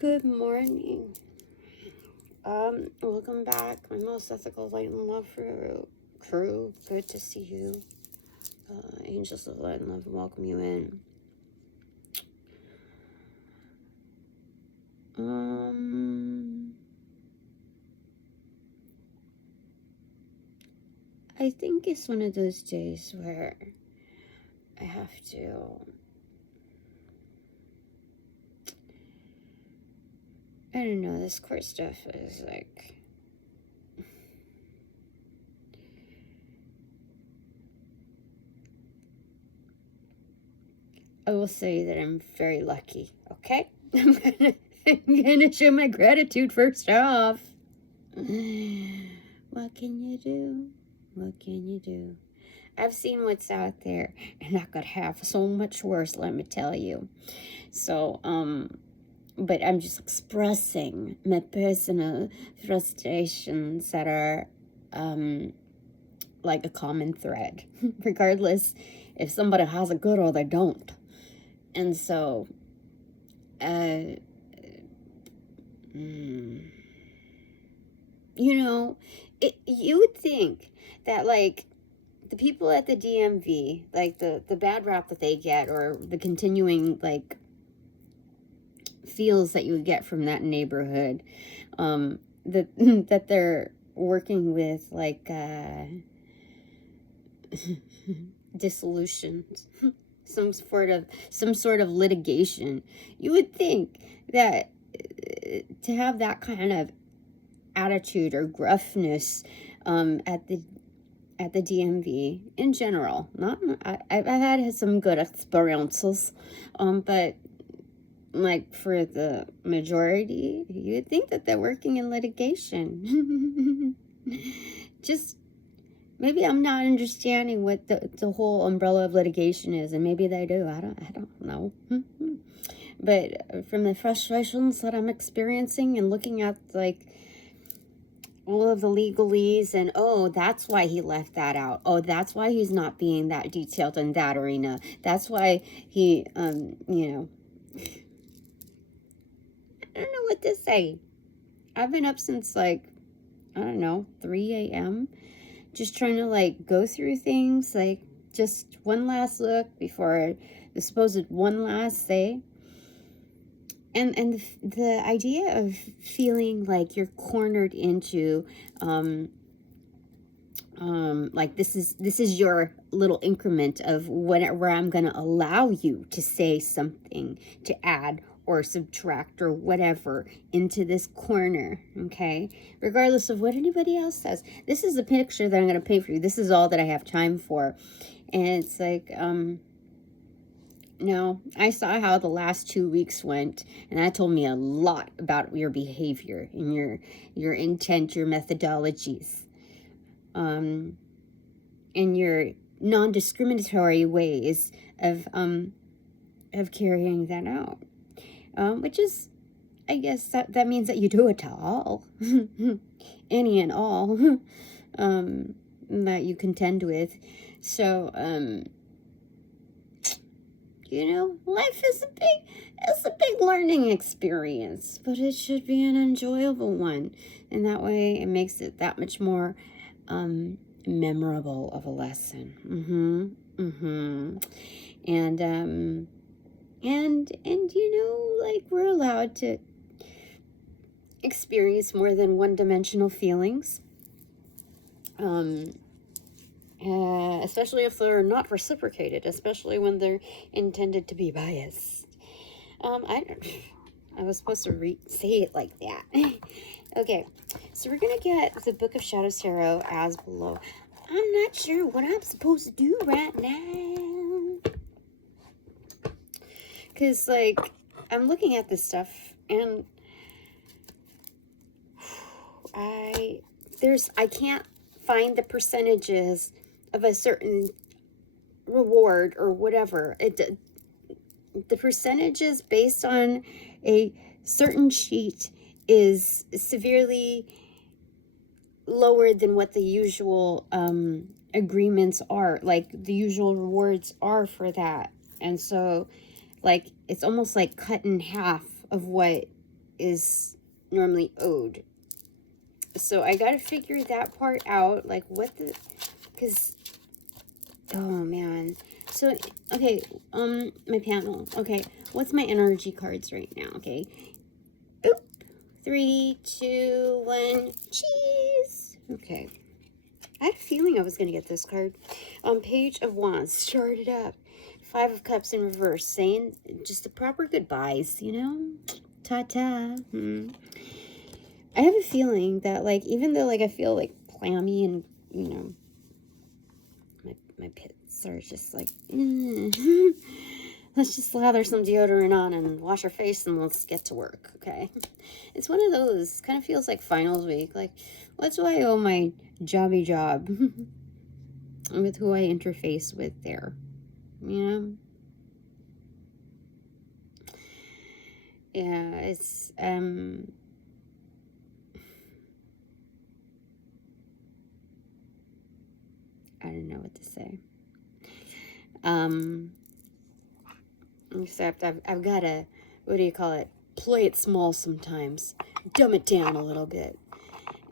Good morning. Welcome back, my most ethical light and love crew. Good to see you. Angels of light and love, welcome you in. I think it's one of those days where I have to I don't know, this court stuff is like, I will say that I'm very lucky, okay? I'm gonna show my gratitude first off. What can you do? What can you do? I've seen what's out there, and I could have so much worse, let me tell you. So, but I'm just expressing my personal frustrations that are, like a common thread, regardless if somebody has it good or they don't. And so, you know, you would think that, like, the people at the DMV, like, the bad rap that they get, or the continuing, like, feels that you would get from that neighborhood, that they're working with, like, dissolutions, some sort of litigation. You would think that to have that kind of attitude or gruffness at the DMV in general. I've had some good experiences, but like for the majority, you'd think that they're working in litigation. Just maybe I'm not understanding what the whole umbrella of litigation is, and maybe they do. I don't know. But from the frustrations that I'm experiencing and looking at, like, all of the legalese, and oh, that's why he left that out. Oh, that's why he's not being that detailed in that arena. That's why he, you know, I don't know what to say. I've been up since, like, I don't know, 3 a.m. just trying to, like, go through things, like, just one last look before the supposed one last say. And the idea of feeling like you're cornered into, like, this is your little increment of where I'm going to allow you to say something, to add or subtract or whatever into this corner, okay? Regardless of what anybody else says. This is the picture that I'm going to paint for you. This is all that I have time for. And it's like, no, I saw how the last 2 weeks went, and that told me a lot about your behavior and your intent, your methodologies, and your non-discriminatory ways of carrying that out. Which is, I guess that means that you do it to all, any and all, that you contend with. So, you know, life is it's a big learning experience, but it should be an enjoyable one. And that way it makes it that much more memorable of a lesson. And you know, like, we're allowed to experience more than one-dimensional feelings. Especially if they're not reciprocated, especially when they're intended to be biased. I was supposed to say it like that. Okay, so we're gonna get the Book of Shadows Tarot as below. I'm not sure what I'm supposed to do right now, because, like, I'm looking at this stuff, and I can't find the percentages of a certain reward or whatever. The percentages based on a certain sheet is severely lower than what the usual agreements are, like the usual rewards are for that. And so, like, it's almost like cut in half of what is normally owed. So I got to figure that part out. Like, what the... Because... Oh, man. So, okay, my panel. Okay, what's my energy cards right now? Okay. Boop. 3, 2, 1, cheese. Okay. I had a feeling I was going to get this card. Page of Wands, started up. 5 of Cups in reverse, saying just the proper goodbyes, you know? Ta-ta. I have a feeling that, like, even though, like, I feel, like, clammy and, you know, my pits are just like, let's just lather some deodorant on and wash our face and let's get to work, okay? It's one of those, kind of feels like finals week. Like, what do I owe my jobby job with who I interface with there, you know? Yeah, it's, I don't know what to say. Except I've got to, what do you call it? Play it small sometimes. Dumb it down a little bit.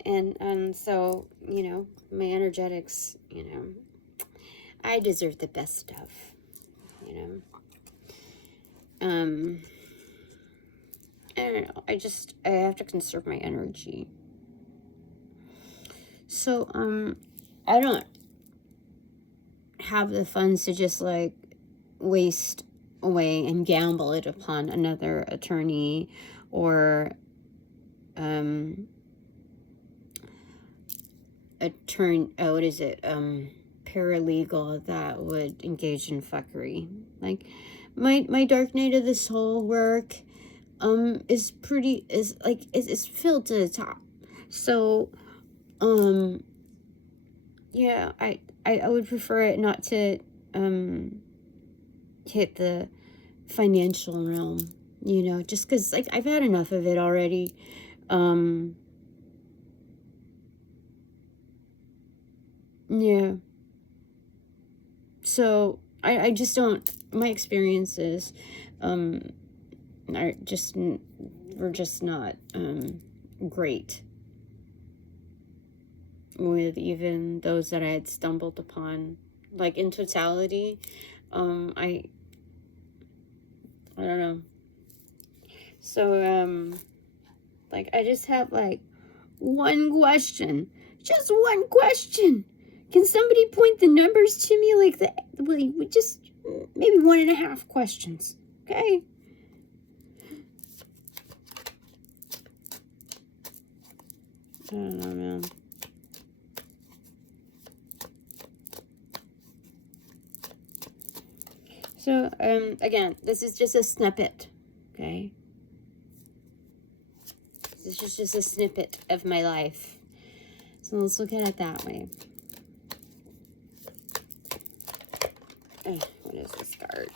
And so, you know, my energetics, you know, I deserve the best stuff, you know. I don't know. I have to conserve my energy. So, I don't have the funds to just, like, waste away and gamble it upon another attorney or, paralegal that would engage in fuckery. Like, my Dark Night of the Soul work, is filled to the top. So, yeah, I would prefer it not to, hit the financial realm, you know, just because, like, I've had enough of it already. Yeah. So, I just don't, my experiences, were just not, great with even those that I had stumbled upon, like, in totality. I don't know. So, like, I just have, like, one question. Just one question. Can somebody point the numbers to me? Like, just maybe 1.5 questions. Okay? I don't know, man. So, again, this is just a snippet, okay? This is just a snippet of my life. So let's look at it that way. What is this card?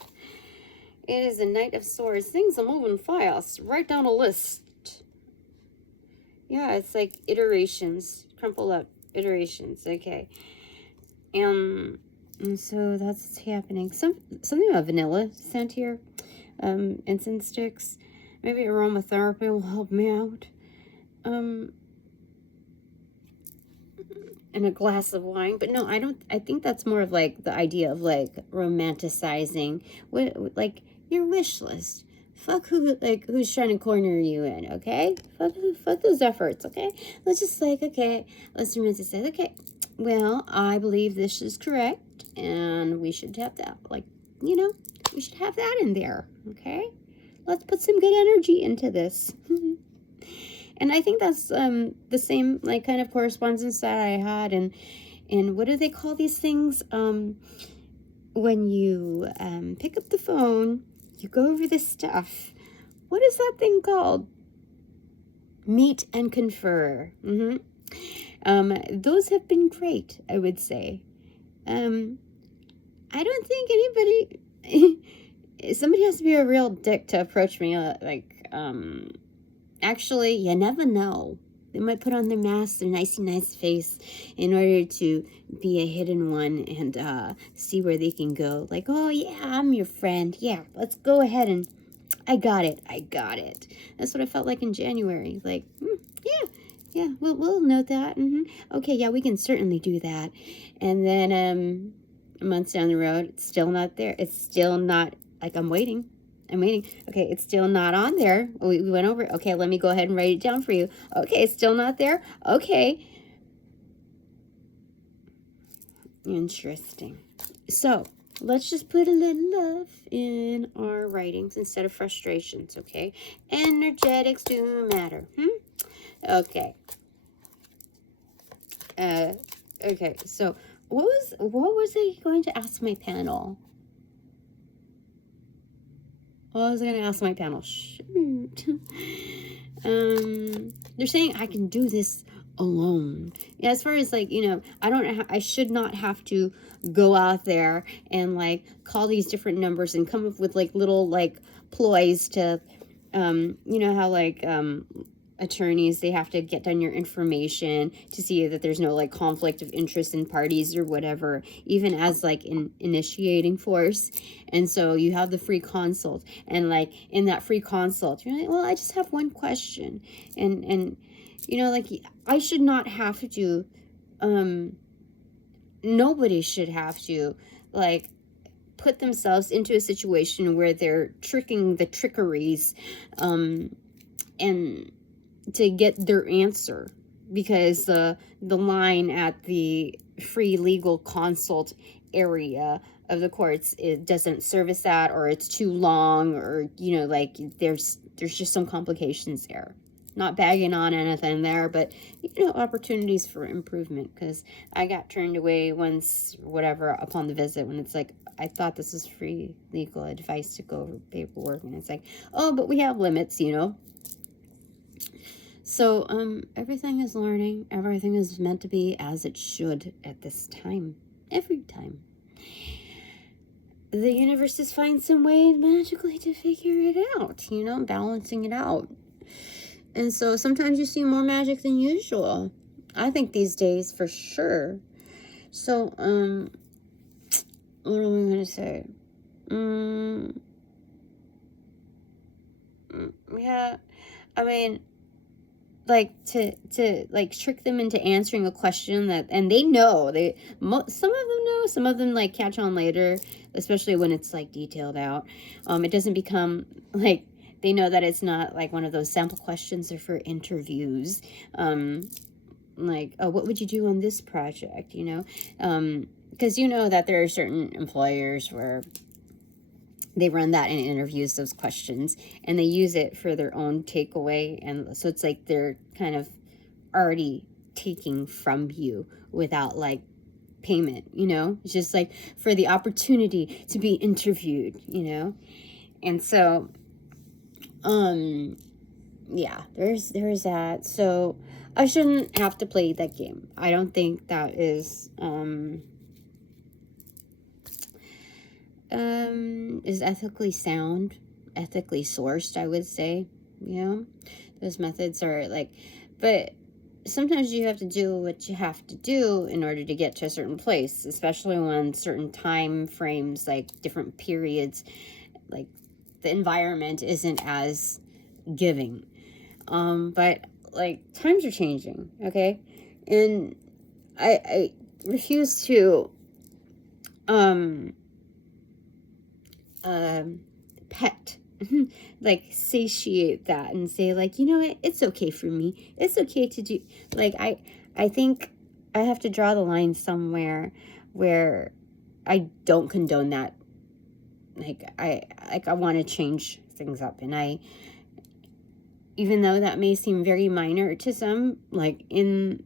It is a Knight of Swords. Things are moving fast. Write down a list. Yeah, it's like iterations. Crumple up iterations. Okay. And so that's what's happening. Something about vanilla scent here. Incense sticks. Maybe aromatherapy will help me out. And a glass of wine. But no, I think that's more of like the idea of like romanticizing what, like, your wish list. Fuck who's trying to corner you in, okay? Fuck those efforts, okay? Let's just like, okay, let's romanticize. Okay, well, I believe this is correct, and we should have that, like, you know, we should have that in there, okay? Let's put some good energy into this. And I think that's the same, like, kind of correspondence that I had, and what do they call these things? When you pick up the phone, you go over this stuff. What is that thing called? Meet and confer. Those have been great, I would say. I don't think anybody... somebody has to be a real dick to approach me, actually, you never know. They might put on their mask, their nice face, in order to be a hidden one and see where they can go. Like, oh, yeah, I'm your friend. Yeah, let's go ahead and I got it. I got it. That's what I felt like in January. Like, yeah, we'll note that. Okay, yeah, we can certainly do that. And then months down the road, it's still not there. It's still not, like, I'm waiting. Okay, it's still not on there. We went over it. Okay, let me go ahead and write it down for you. Okay, it's still not there. Okay. Interesting. So, let's just put a little love in our writings instead of frustrations, okay? Energetics do matter. Okay. Okay, so what was I going to ask my panel? What was I going to ask my panel? Shoot. They're saying I can do this alone. Yeah, as far as, like, you know, I should not have to go out there and, like, call these different numbers and come up with, like, little, like, ploys to, you know how, like, attorneys, they have to get down your information to see that there's no, like, conflict of interest in parties or whatever, even as, like, an initiating force. And so you have the free consult, and, like, in that free consult, you're like, well, I just have one question, and you know, like, I should not have to, nobody should have to, like, put themselves into a situation where they're tricking the trickeries, and to get their answer, because the line at the free legal consult area of the courts, it doesn't service that, or it's too long, or, you know, like, there's just some complications there. Not bagging on anything there, but, you know, opportunities for improvement, because I got turned away once, whatever, upon the visit, when it's like, I thought this was free legal advice to go over paperwork, and it's like, oh, but we have limits, you know. So, everything is learning. Everything is meant to be as it should at this time. Every time. The universe is finding some way magically to figure it out, you know, balancing it out. And so sometimes you see more magic than usual. I think these days, for sure. So, what am I going to say? Yeah, I mean, like, to like, trick them into answering a question that, and they know, some of them know, some of them, like, catch on later, especially when it's, like, detailed out. It doesn't become, like, they know that it's not, like, one of those sample questions. They're for interviews. Like, oh, what would you do on this project, you know? Because you know that there are certain employers where they run that in interviews, those questions, and they use it for their own takeaway. And so it's like they're kind of already taking from you without, like, payment, you know? It's just, like, for the opportunity to be interviewed, you know? And so, yeah, there's that. So I shouldn't have to play that game. I don't think that is ethically sound, ethically sourced, I would say. You know, those methods are, like, but sometimes you have to do what you have to do in order to get to a certain place, especially when certain time frames, like different periods, like, the environment isn't as giving. But, like, times are changing, okay? And I refuse to pet, like, satiate that and say, like, you know what, it's okay for me. It's okay to do, like, I think I have to draw the line somewhere where I don't condone that. Like, I want to change things up, and even though that may seem very minor to some, like, when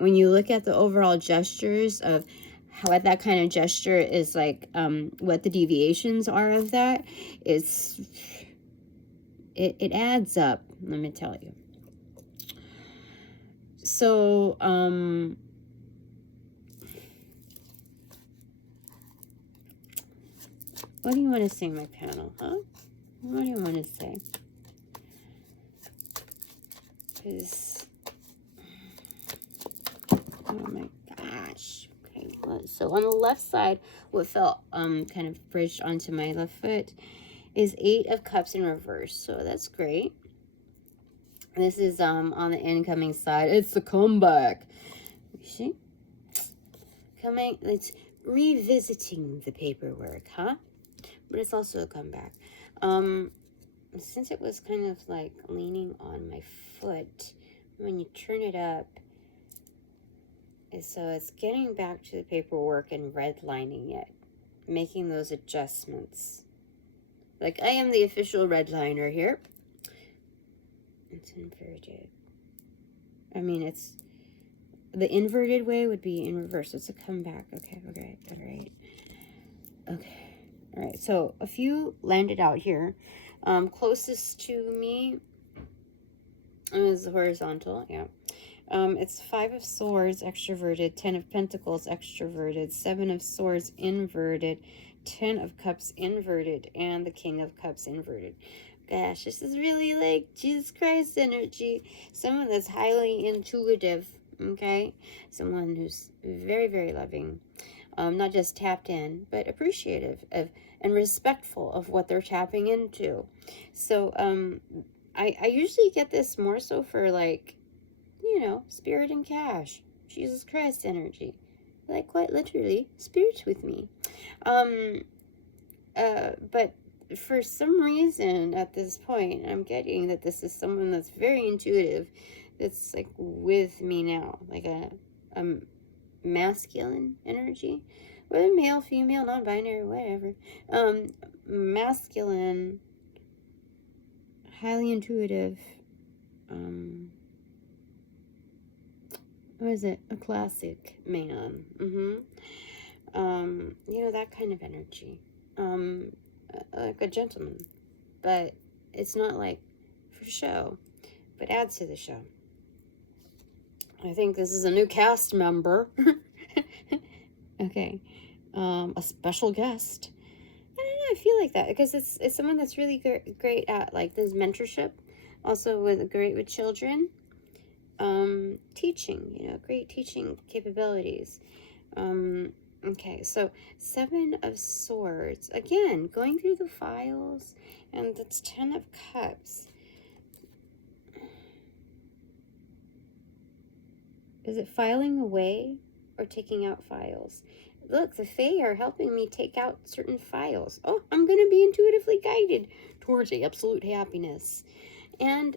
you look at the overall gestures of how that kind of gesture is, like, what the deviations are of that, it adds up, let me tell you. So, what do you want to say, my panel, huh? What do you want to say? Because, oh my gosh. Okay, so on the left side, what felt kind of bridged onto my left foot is 8 of Cups in reverse. So that's great. This is on the incoming side. It's the comeback. You see? It's revisiting the paperwork, huh? But it's also a comeback. Since it was kind of like leaning on my foot, when you turn it up, so it's getting back to the paperwork and redlining it, making those adjustments. Like, I am the official redliner here. It's inverted. I mean, it's the inverted way would be in reverse. It's a comeback. Okay, okay, all right. Okay, all right. So a few landed out here. Closest to me is horizontal, yeah. It's 5 of Swords extroverted, 10 of Pentacles extroverted, 7 of Swords inverted, 10 of Cups inverted, and the King of Cups inverted. Gosh, this is really like Jesus Christ energy. Someone that's highly intuitive, okay? Someone who's very, very loving. Not just tapped in, but appreciative of and respectful of what they're tapping into. So, I usually get this more so for, like, you know, spirit and cash. Jesus Christ energy. Like, quite literally, spirits with me. But for some reason at this point, I'm getting that this is someone that's very intuitive, that's like with me now, like a masculine energy, whether male, female, non-binary, whatever. Masculine, highly intuitive, what is it? A classic man. You know, that kind of energy. Like a gentleman, but it's not like for show, but adds to the show. I think this is a new cast member. Okay, a special guest. I don't know, I feel like that because it's someone that's really great at like this mentorship, also great with children, teaching, you know, great teaching capabilities. Okay, so 7 of Swords. Again, going through the files, and that's 10 of Cups. Is it filing away or taking out files? Look, the Fae are helping me take out certain files. Oh, I'm going to be intuitively guided towards absolute happiness. And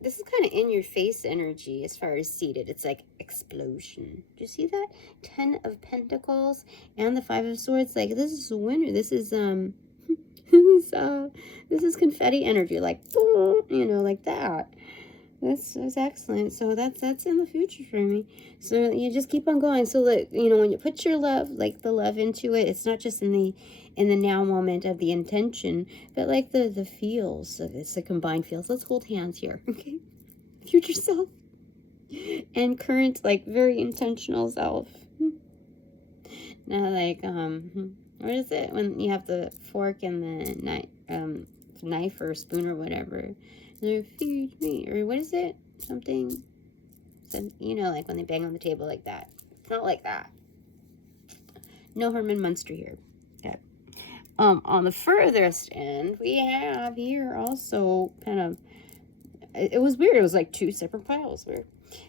this is kind of in your face energy as far as seated. It's like explosion. Do you see that? 10 of Pentacles and the 5 of Swords. Like, this is a winner. This is this is confetti energy, like, you know, like that. That's excellent. So that's in the future for me. So you just keep on going. So look, you know, when you put your love, like the love into it, it's not just in the now moment of the intention, but like the feels. It's the combined feels. Let's hold hands here, okay? Future self and current, like, very intentional self. Now, like, what is it when you have the fork and the knife or spoon or whatever? Feed me, or what is it? Something, you know, like when they bang on the table like that. It's not like that. No Herman Munster here. Okay. On the furthest end, we have here also kind of, it was weird. It was like 2 separate piles. Weird.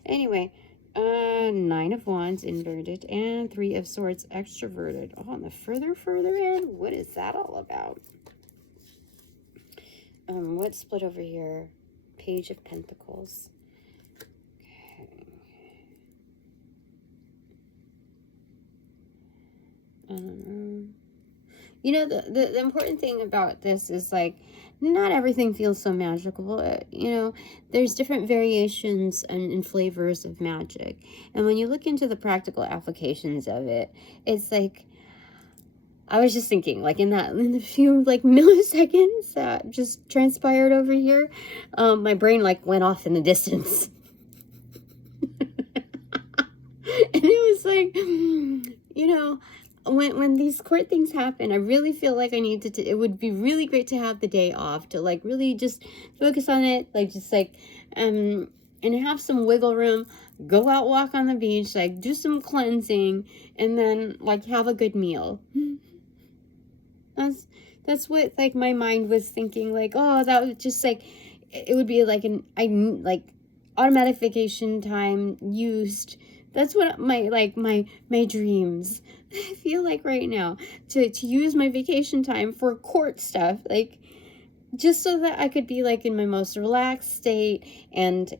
Anyway, 9 of Wands inverted and 3 of Swords extroverted. Oh, on the further end, what is that all about? What split over here? Page of Pentacles. Okay. You know, the important thing about this is, like, not everything feels so magical. You know, there's different variations and flavors of magic. And when you look into the practical applications of it, it's like, I was just thinking, like, in the few, like, milliseconds that just transpired over here, my brain, like, went off in the distance. And it was like, you know, when these court things happen, I really feel like I need to, it would be really great to have the day off to, like, really just focus on it, like, just, like, and have some wiggle room, go out, walk on the beach, like, do some cleansing, and then, like, have a good meal. That's what, like, my mind was thinking, like, oh, that would just, like, it would be like like, automatic vacation time used. That's what my dreams I feel like right now, to use my vacation time for court stuff, like, just so that I could be, like, in my most relaxed state, and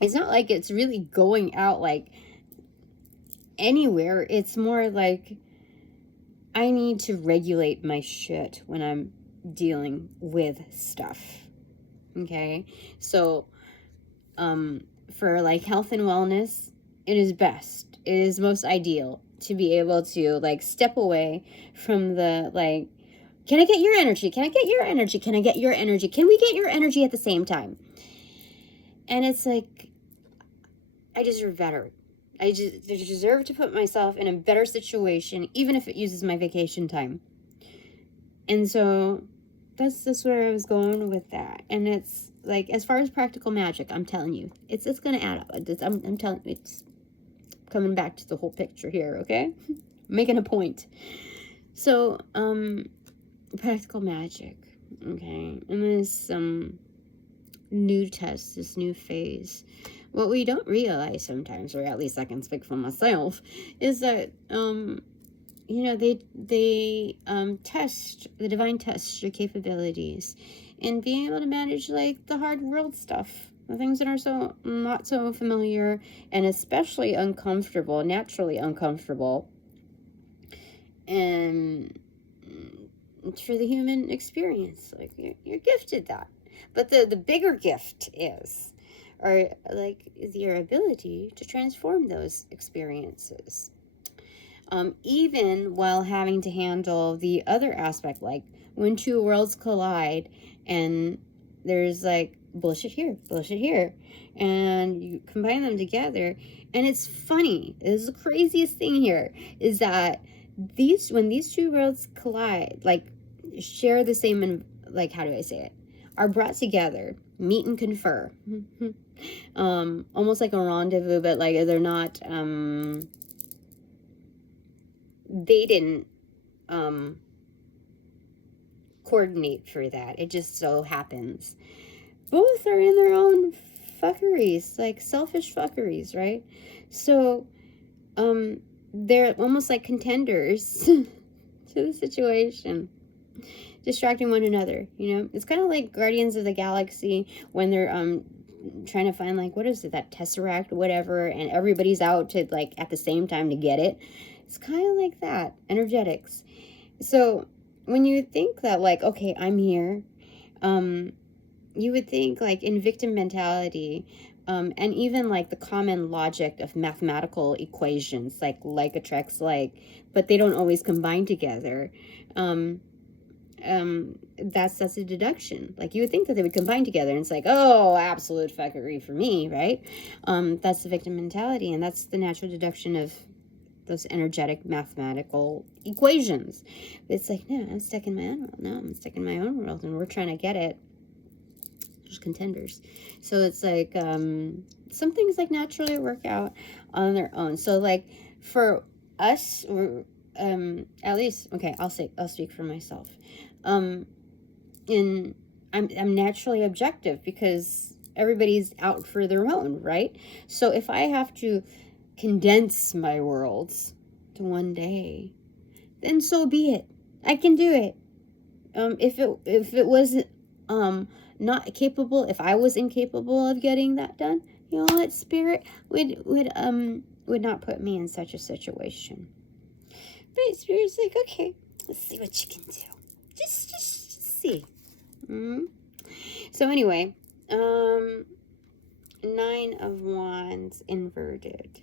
it's not like it's really going out, like, anywhere. It's more like I need to regulate my shit when I'm dealing with stuff. Okay? So, for, like, health and wellness, it is best. It is most ideal to be able to, like, step away from the, like, can I get your energy? Can I get your energy? Can I get your energy? Can we get your energy at the same time? And it's like, I deserve better. I deserve to put myself in a better situation, even if it uses my vacation time. And so that's where I was going with that. And it's like, as far as practical magic, I'm telling you, it's going to add up. I'm telling you, it's coming back to the whole picture here, okay? Making a point. So, practical magic, okay? And this new test, this new phase. What we don't realize sometimes, or at least I can speak for myself, is that, you know, they test, the divine tests your capabilities in being able to manage, like, the hard world stuff, the things that are so not so familiar, and especially uncomfortable, naturally uncomfortable, and for the human experience. Like, you're gifted that. But the bigger gift is, or, like, your ability to transform those experiences. Even while having to handle the other aspect, like when two worlds collide and there's, like, bullshit here, and you combine them together. And it's funny, it's the craziest thing here, is that when these two worlds collide, like, share the same, like, how do I say it, are brought together, meet and confer. Almost like a rendezvous, but, like, they're not, they didn't coordinate for that. It just so happens. Both are in their own fuckeries, like selfish fuckeries, right? So, they're almost like contenders to the situation, distracting one another, you know? It's kind of like Guardians of the Galaxy when they're trying to find, like, what is it, that Tesseract, whatever, and everybody's out to, like, at the same time to get it. It's kind of like that, energetics. So when you think that, like, okay, I'm here, you would think, like, in victim mentality, and even, like, the common logic of mathematical equations, like attracts like, but they don't always combine together. That's a deduction. Like, you would think that they would combine together, and it's like, oh, absolute fuckery for me, right? That's the victim mentality, and that's the natural deduction of those energetic mathematical equations. It's like, no, I'm stuck in my own world. No, I'm stuck in my own world, and we're trying to get it. There's contenders. So it's like, some things, like, naturally work out on their own. So, like, for us, we're, at least, okay, I'll speak for myself. I'm naturally objective because everybody's out for their own, right? So if I have to condense my worlds to one day, then so be it. I can do it. If it wasn't not capable, if I was incapable of getting that done, you know what, Spirit would not put me in such a situation. But Spirit's like, okay, let's see what you can do. Just see. So anyway, 9 of Wands inverted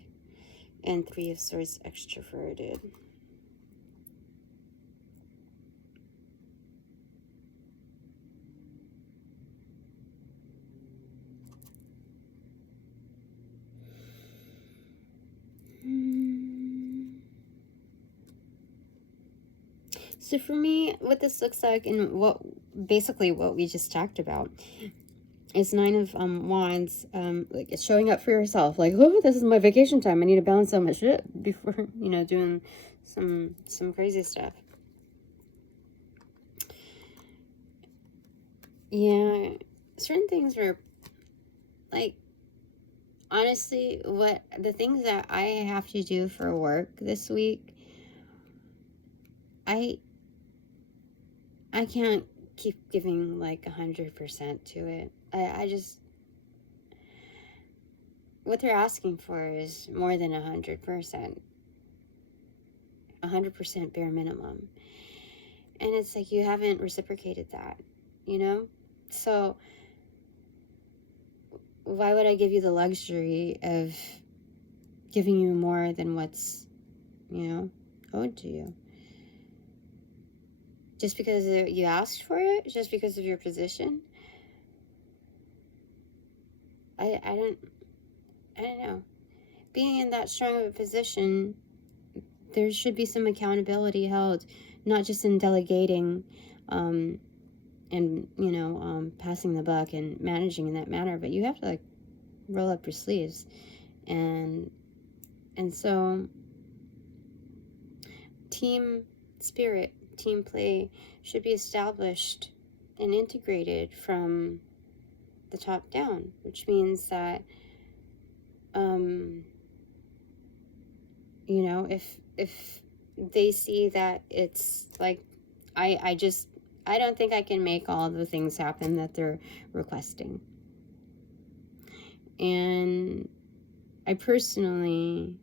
and 3 of Swords extroverted. So for me, what this looks like, and basically what we just talked about, is 9 of Wands. Like, it's showing up for yourself. Like, oh, this is my vacation time. I need to balance out my shit before, you know, doing some crazy stuff. Yeah, certain things were, like, honestly, the things that I have to do for work this week, I can't keep giving like 100% to it. I just, what they're asking for is more than 100%. 100% bare minimum. And it's like, you haven't reciprocated that, you know? So why would I give you the luxury of giving you more than what's, you know, owed to you? Just because you asked for it? Just because of your position? I don't know. Being in that strong of a position, there should be some accountability held, not just in delegating, and, you know, passing the buck and managing in that manner, but you have to, like, roll up your sleeves. And so team spirit, team play should be established and integrated from the top down, which means that, you know, if they see that it's like, I don't think I can make all the things happen that they're requesting. And I personally,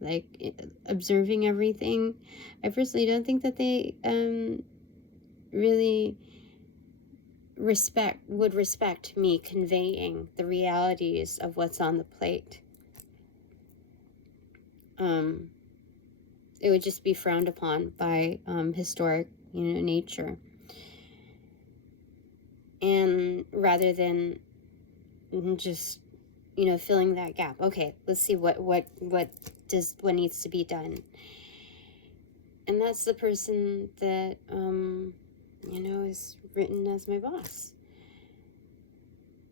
like, observing everything, I personally don't think that they really would respect me conveying the realities of what's on the plate. It would just be frowned upon by historic, you know, nature. And rather than just, you know, filling that gap, okay, let's see what needs to be done. And that's the person that you know, is written as my boss.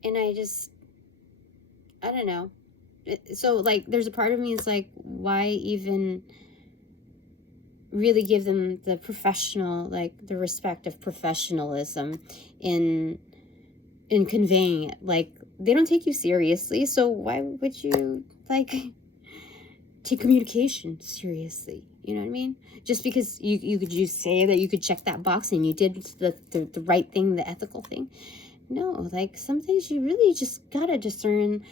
And I don't know. So, like, there's a part of me is like, why even really give them the professional, like, the respect of professionalism in conveying it? Like, they don't take you seriously, so why would you, like, take communication seriously? You know what I mean? Just because you could just say that you could check that box and you did the right thing, the ethical thing. No, like, some things you really just gotta discern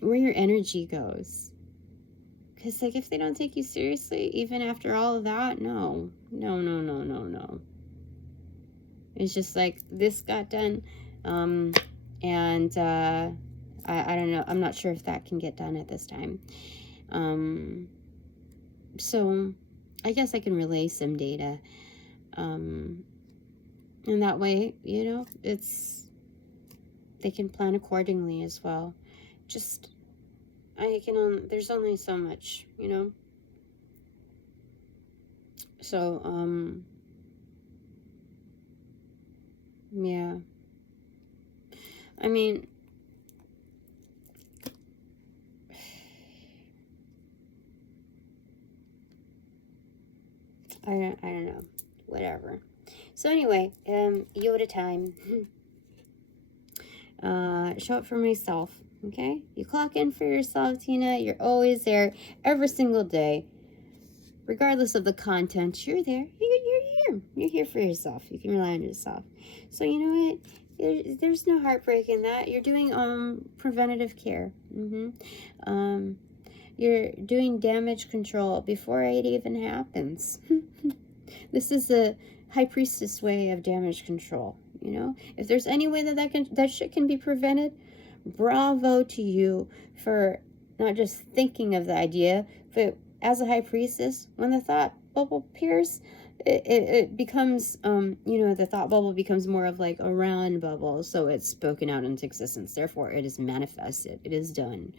where your energy goes. Because, like, if they don't take you seriously, even after all of that, no. It's just like, this got done, and I don't know. I'm not sure if that can get done at this time. So I guess I can relay some data, and that way, you know, they can plan accordingly as well. Just, there's only so much, you know? So, yeah. I mean, I don't know. Whatever. So anyway, Yoda time. Show up for myself. Okay? You clock in for yourself, Tina. You're always there every single day. Regardless of the content, you're there. You're here. You're here for yourself. You can rely on yourself. So you know what? There's no heartbreak in that. You're doing preventative care. You're doing damage control before it even happens. This is the High Priestess way of damage control. You know, if there's any way that shit can be prevented, bravo to you for not just thinking of the idea, but as a High Priestess, when the thought bubble appears, it becomes, you know, the thought bubble becomes more of like a round bubble, so it's spoken out into existence. Therefore, it is manifested. It is done.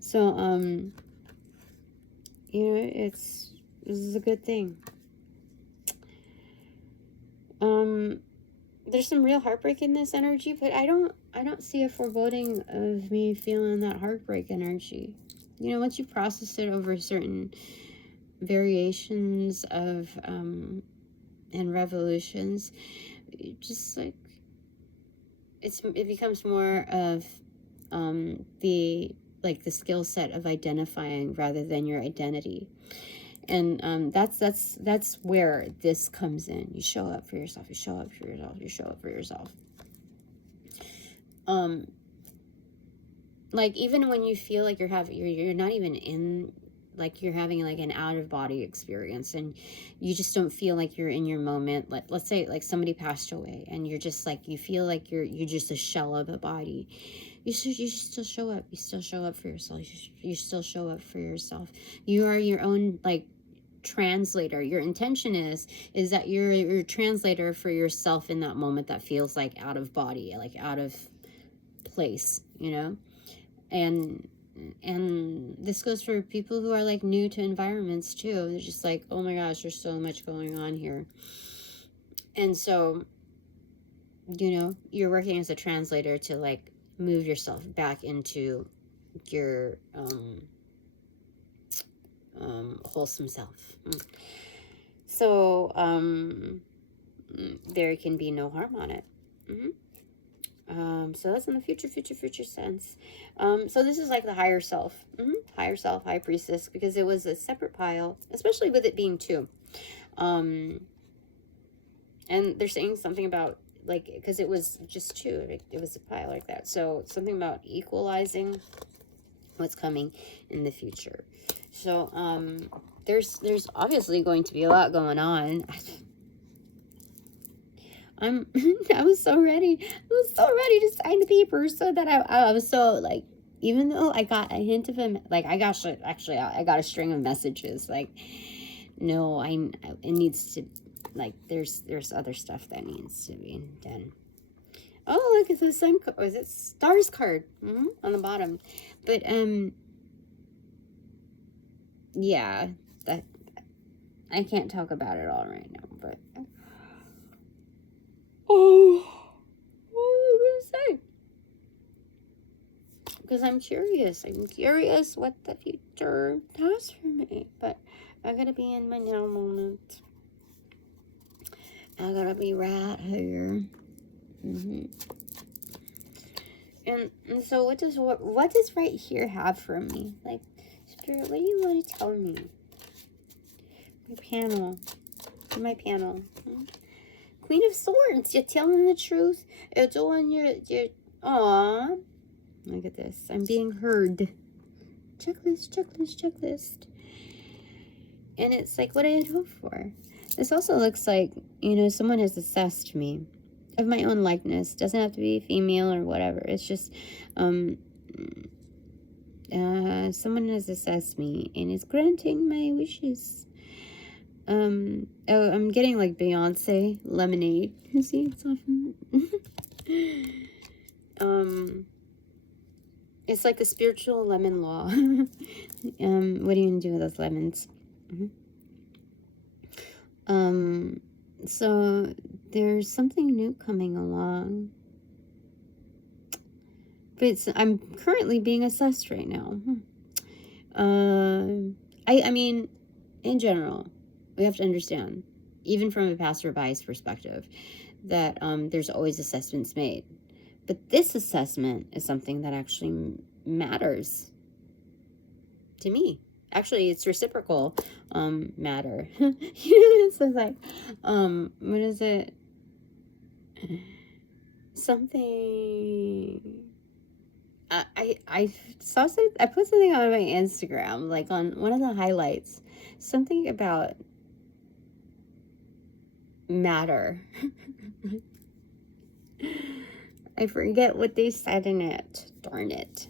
So, you know, this is a good thing. There's some real heartbreak in this energy, but I don't see a foreboding of me feeling that heartbreak energy. You know, once you process it over certain variations of and revolutions, just like, it becomes more of the skill set of identifying rather than your identity. And that's where this comes in. You show up for yourself, you show up for yourself, you show up for yourself. Like, even when you feel like you're not even in, like, you're having like an out-of-body experience and you just don't feel like you're in your moment. Like, let's say like somebody passed away and you're just like, you feel like you're just a shell of a body. You should still show up. You still show up for yourself. You still show up for yourself. You are your own, like, translator. Your intention is that you're your translator for yourself in that moment that feels like out of body, like out of place, you know? And this goes for people who are like new to environments too. They're just like, oh my gosh, there's so much going on here. And so, you know, you're working as a translator to like move yourself back into your wholesome self. So there can be no harm on it. So that's in the future sense. So this is like the higher self, higher self, high priestess, because it was a separate pile, especially with it being 2. And they're saying something about, like, because it was just 2, it was a pile like that. So something about equalizing what's coming in the future. So there's obviously going to be a lot going on. I was so ready to sign the paper, so that I was so, like, even though I got a hint of him, like, I got a string of messages, like, no, it needs to, like, there's other stuff that needs to be done. Oh, look, it's a sun, is it stars card on the bottom? But yeah, that I can't talk about it all right now, but oh, what am I gonna say? Because I'm curious what the future has for me. But I gotta be in my now moment. I gotta be right here. And so what does right here have for me? Like, Spirit, what do you want to tell me? My panel. Queen of Swords, you're telling the truth. You're doing your aw. Look at this. I'm being heard. Checklist. And it's like what I had hoped for. This also looks like, you know, someone has assessed me of my own likeness. Doesn't have to be female or whatever. It's just someone has assessed me and is granting my wishes. Oh, I'm getting like Beyonce lemonade. You see, it's often it's like the spiritual lemon law. What are you gonna do with those lemons? So there's something new coming along, but I'm currently being assessed right now. I mean, in general, we have to understand, even from a passerby's perspective, that there's always assessments made. But this assessment is something that actually matters to me. Actually, it's reciprocal matter. You know, it's like, what is it? Something... I saw some, I put something on my Instagram, like on one of the highlights, something about matter. I forget what they said in it. Darn it.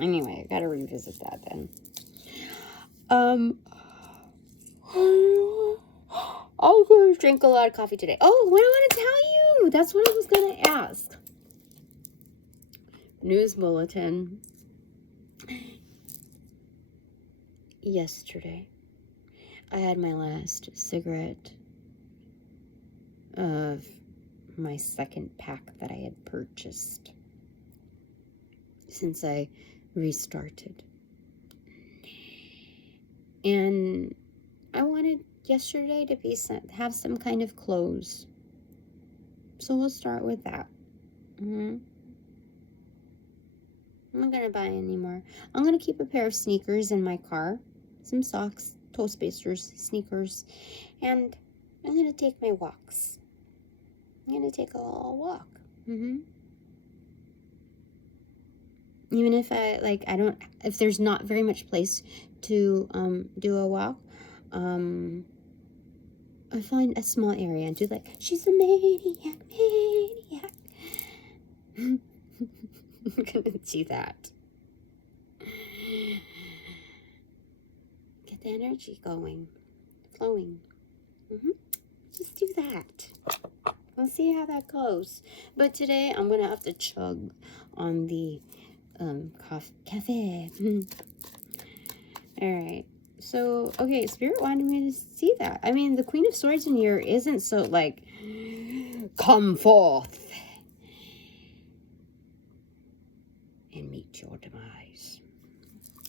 Anyway, I gotta revisit that then. I'll go drink a lot of coffee today. Oh, what I want to tell you! That's what I was gonna ask. News bulletin. Yesterday, I had my last cigarette of my second pack that I had purchased since I restarted. And I wanted yesterday to be have some kind of close. So we'll start with that. I'm not gonna buy any more. I'm gonna keep a pair of sneakers in my car, some socks, toe spacers, sneakers, and I'm gonna take my walks. I'm gonna take a little walk. Even if if there's not very much place to do a walk, I find a small area and do like, she's a maniac. I'm gonna do that. Get the energy going, flowing. Just do that. We'll see how that goes. But today I'm gonna have to chug on the cafe. All right. So, okay, Spirit wanted me to see that. I mean, the Queen of Swords in here isn't so, like, come forth and meet your demise.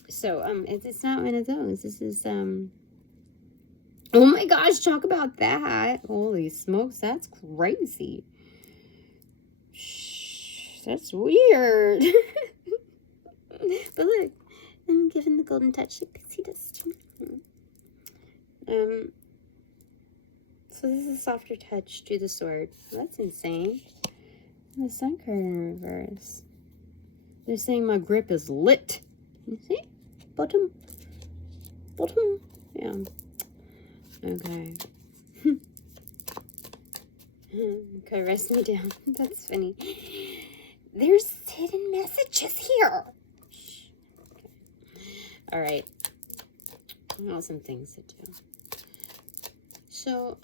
So, it's not one of those. This is, oh my gosh, talk about that. Holy smokes, that's crazy. Shh, that's weird. But look, I'm giving the golden touch like Pixie Dust. So this is a softer touch to the sword. That's insane. The sun card in reverse. They're saying my grip is lit. You see? Bottom. Yeah. Okay. Okay, rest me down. That's funny. There's hidden messages here. Okay. All right. I have some things to do. So,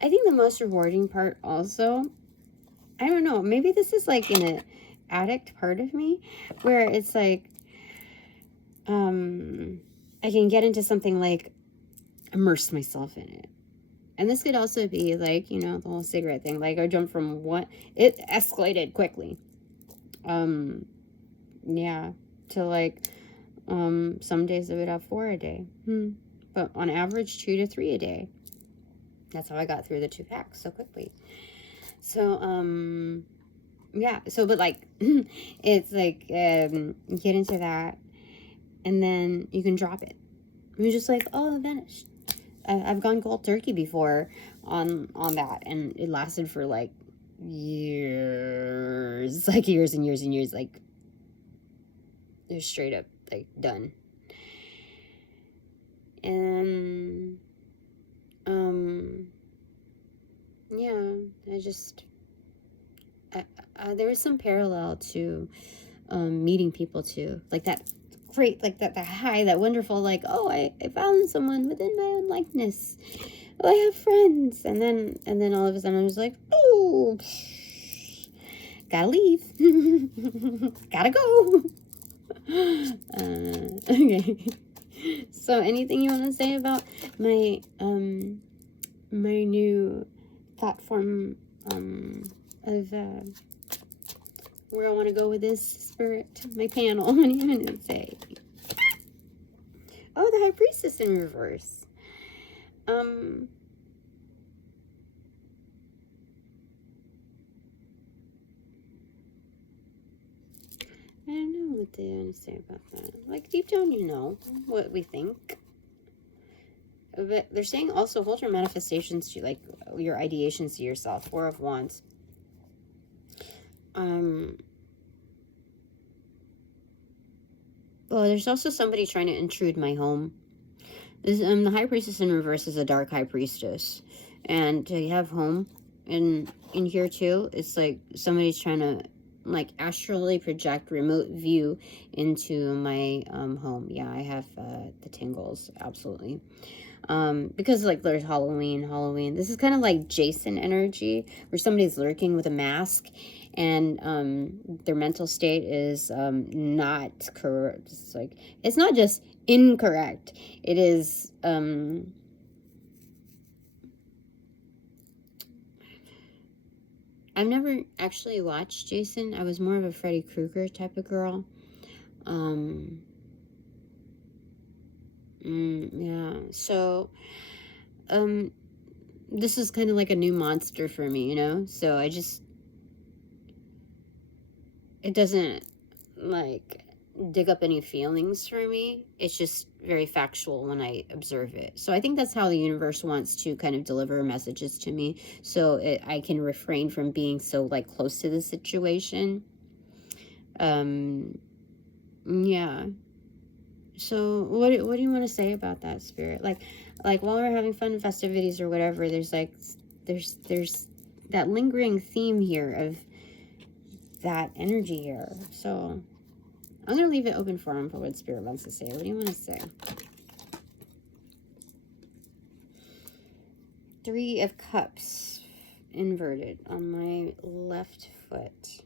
I think the most rewarding part also, I don't know, maybe this is like in an addict part of me, where it's like, I can get into something like, immerse myself in it. And this could also be like, you know, the whole cigarette thing. Like, I jumped from it escalated quickly. Yeah, to like, some days I would have 4 a day. But on average, 2 to 3 a day. That's how I got through the 2 packs so quickly. So, yeah. So, but like, it's like, you get into that, and then you can drop it. You're just like, oh, it vanished. I've gone cold turkey before on that, and it lasted for like years, like years and years and years. Like, they're straight up like done. And yeah, there was some parallel to meeting people too, like that great, like that high, that wonderful, like, oh, I found someone within my own likeness. Oh, I have friends. And then all of a sudden I was like, oh, gotta leave. Gotta go. Okay. So anything you want to say about my my new platform of where I want to go with this, Spirit? My panel. What are you going to say? Oh, the High Priestess in reverse. I don't know what they want to say about that. Like, deep down, you know what we think. But they're saying also hold your manifestations to, like, your ideations to yourself. 4 of Wands. Well, there's also somebody trying to intrude my home. This the High Priestess in reverse is a dark High Priestess, and to have home in here too, it's like somebody's trying to like astrally project remote view into my home. Yeah, I have the tingles, absolutely. Because like there's Halloween. This is kind of like Jason energy, where somebody's lurking with a mask, and their mental state is not correct. It's like, it's not just incorrect. It is I've never actually watched Jason. I was more of a Freddy Krueger type of girl. Yeah. So, this is kind of like a new monster for me, you know? So I just, it doesn't like dig up any feelings for me. It's just very factual when I observe it. So I think that's how the universe wants to kind of deliver messages to me, so I can refrain from being so like close to the situation. Yeah. So what do you want to say about that, Spirit? Like while we're having fun festivities or whatever, there's that lingering theme here of that energy here. So I'm going to leave it open for him for what Spirit wants to say. What do you want to say? 3 of Cups inverted on my left foot.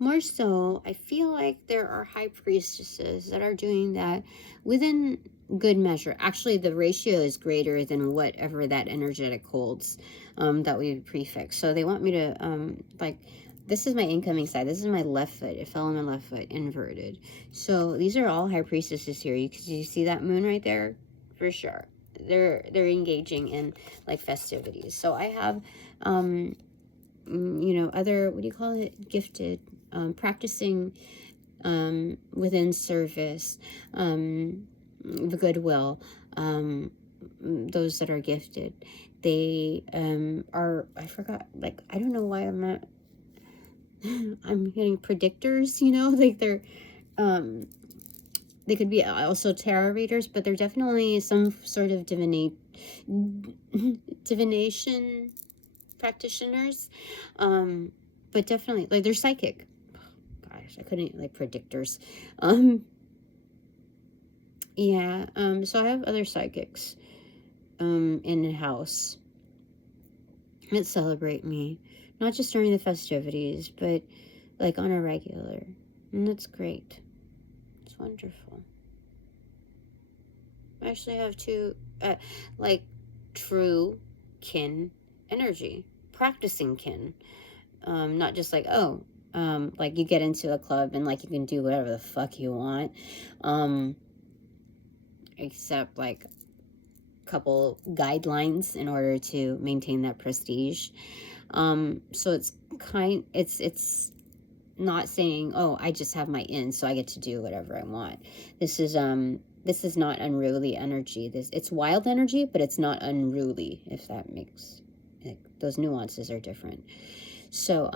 More so, I feel like there are high priestesses that are doing that within good measure. Actually, the ratio is greater than whatever that energetic holds, that we prefix. So they want me to, like, this is my incoming side. This is my left foot. It fell on my left foot, inverted. So these are all high priestesses here. You see that moon right there? For sure. They're engaging in, like, festivities. So I have, you know, other, what do you call it? Gifted, practicing within service, the goodwill, those that are gifted. They are, I forgot, like, I don't know why I'm not, I'm getting predictors, you know, like they're, they could be also tarot readers, but they're definitely some sort of divination practitioners, but definitely, like, they're psychic. Gosh, I couldn't, like, predictors. Yeah, so I have other psychics in the house that celebrate me, not just during the festivities, but like on a regular, and that's great. It's wonderful. I actually have 2 like true kin energy, practicing kin, not just like, oh, like you get into a club and like you can do whatever the fuck you want, except like a couple guidelines in order to maintain that prestige. So it's not saying, oh, I just have my in, so I get to do whatever I want. This is not unruly energy. It's wild energy, but it's not unruly, if that makes, like, those nuances are different. So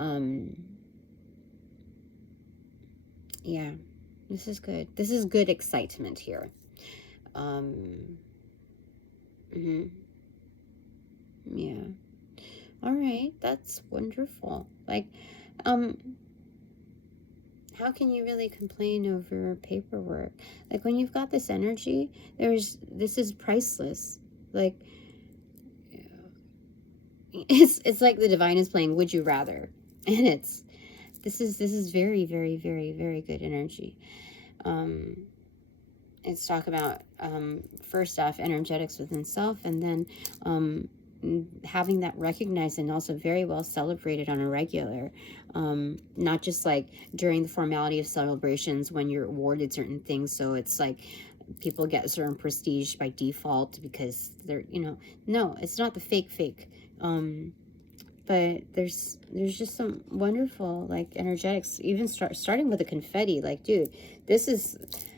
yeah, this is good. This is good excitement here. Yeah. All right, that's wonderful. Like, how can you really complain over paperwork? Like, when you've got this energy, this is priceless. Like, it's like the divine is playing Would You Rather, and this is very, very, very, very good energy. It's talk about, first off, energetics within self, and then having that recognized and also very well celebrated on a regular, not just like during the formality of celebrations when you're awarded certain things. So it's like people get certain prestige by default because they're, you know, no, it's not the fake. But there's just some wonderful, like, energetics, even starting with the confetti. Like, dude, this is,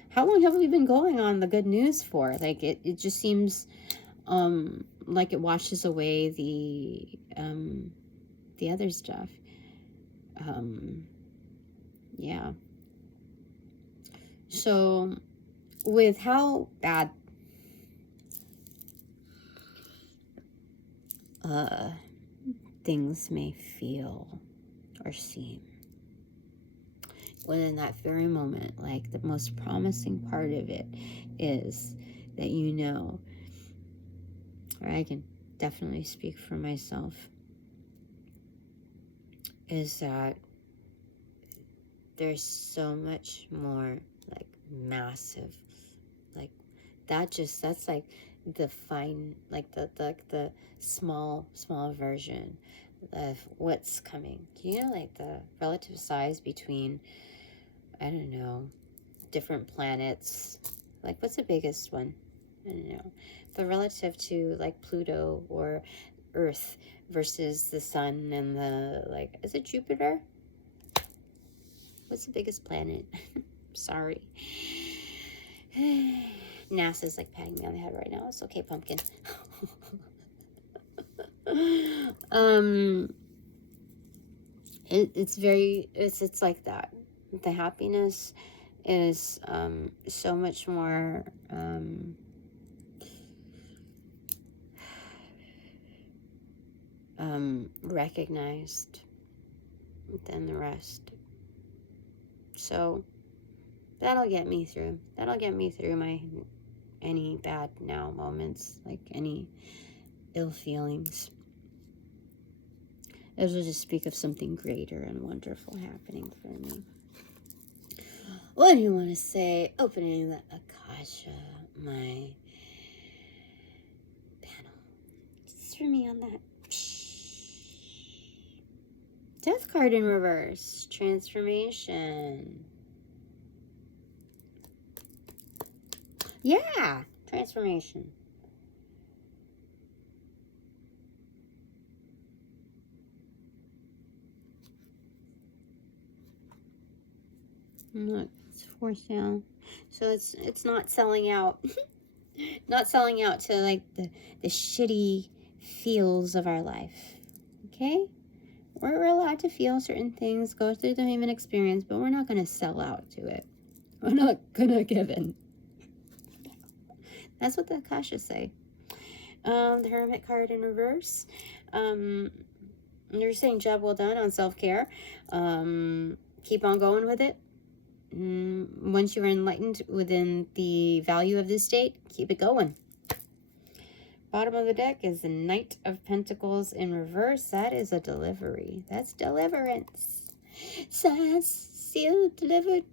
how long have we been going on the good news for? Like, it just seems like it washes away the other stuff. Yeah. So with how bad things may feel or seem, within that very moment, like, the most promising part of it is that, you know, or I can definitely speak for myself, is that there's so much more, like, massive, like, that's like the fine, like the small version of what's coming. Do you know, like, the relative size between, I don't know, different planets? Like, what's the biggest one? I don't know, but relative to, like, Pluto or Earth versus the sun and the, like, is it Jupiter? What's the biggest planet? Sorry. NASA's like patting me on the head right now. It's okay, pumpkin. It's like that. The happiness is so much more recognized than the rest. So that'll get me through. That'll get me through any bad now moments, like any ill feelings. It'll just speak of something greater and wonderful happening for me. What do you want to say? Opening the Akasha, my panel. Just for me on that. Death card in reverse. Transformation. Yeah, transformation. Look, it's for sale. So it's not selling out. Not selling out to like the shitty feels of our life. Okay? We're allowed to feel certain things, go through the human experience, but we're not going to sell out to it. We're not going to give in. That's what the Akashas say. The Hermit card in reverse. You're saying job well done on self-care. Keep on going with it. Once you are enlightened within the value of this state, keep it going. Bottom of the deck is the Knight of Pentacles in reverse. That is a delivery. That's deliverance. Seal delivered.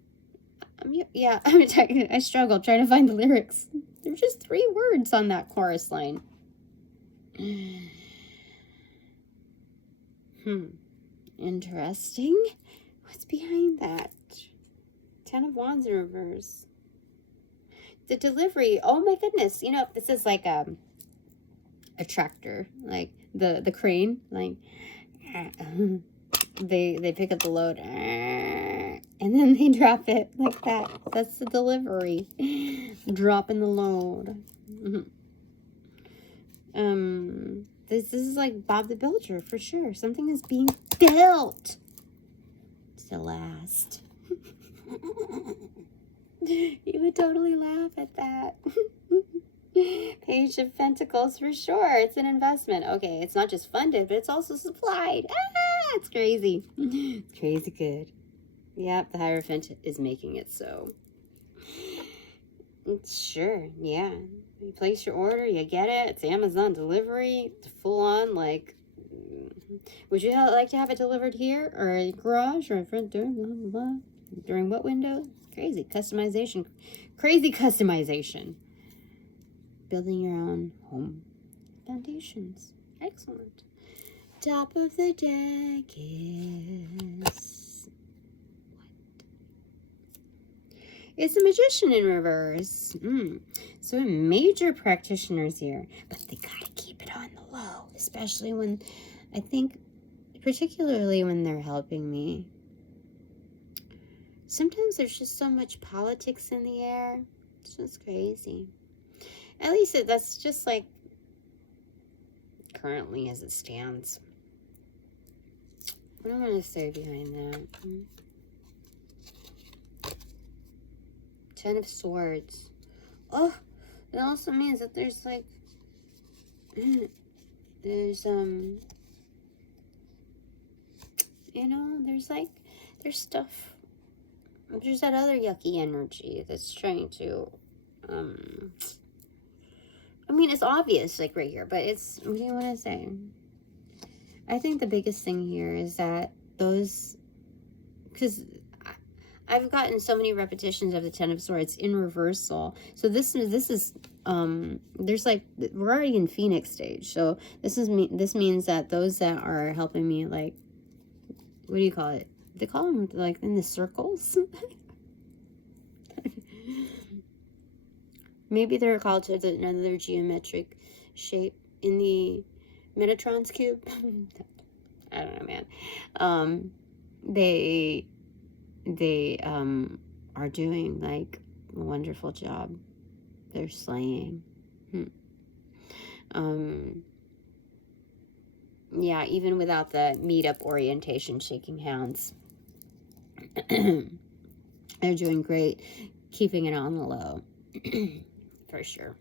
Yeah, I struggled trying to find the lyrics. There's just 3 words on that chorus line. Interesting. What's behind that? 10 of Wands in reverse. The delivery. Oh my goodness. You know, this is like a tractor, like the crane, like they pick up the load and then they drop it like that. That's the delivery. Dropping the load. This is like Bob the Builder for sure. Something is being built to last. You would totally laugh at that. Page of Pentacles for sure. It's an investment. Okay, it's not just funded, but it's also supplied. Ah, it's crazy. It's crazy good. Yep, the Hierophant is making it so. Sure, yeah. You place your order, you get it. It's Amazon delivery. It's full on, like, would you like to have it delivered here or a garage or a front door? Blah, blah, blah. During what window? Crazy customization. Crazy customization. Building your own home foundations. Excellent. Top of the deck is what? It's a Magician in reverse. So major practitioners here, but they gotta keep it on the low, especially when, I think, particularly when they're helping me. Sometimes there's just so much politics in the air. It's just crazy. At least that's just like currently as it stands. What am I going to say behind that? 10 of Swords. Oh, that also means that there's like, there's, you know, there's stuff. There's that other yucky energy that's trying to, I mean, it's obvious, like, right here, but it's, what do you want to say? I think the biggest thing here is that those, because I've gotten so many repetitions of the 10 of Swords in reversal. So this is, there's like, we're already in Phoenix stage. So this means that those that are helping me, like, what do you call it? They call them, like, in the circles. Maybe they're called to another geometric shape in the Metatron's cube. I don't know, man. They are doing like a wonderful job. They're slaying. Yeah, even without the meetup orientation, shaking hands, they're doing great, keeping it on the low, for sure.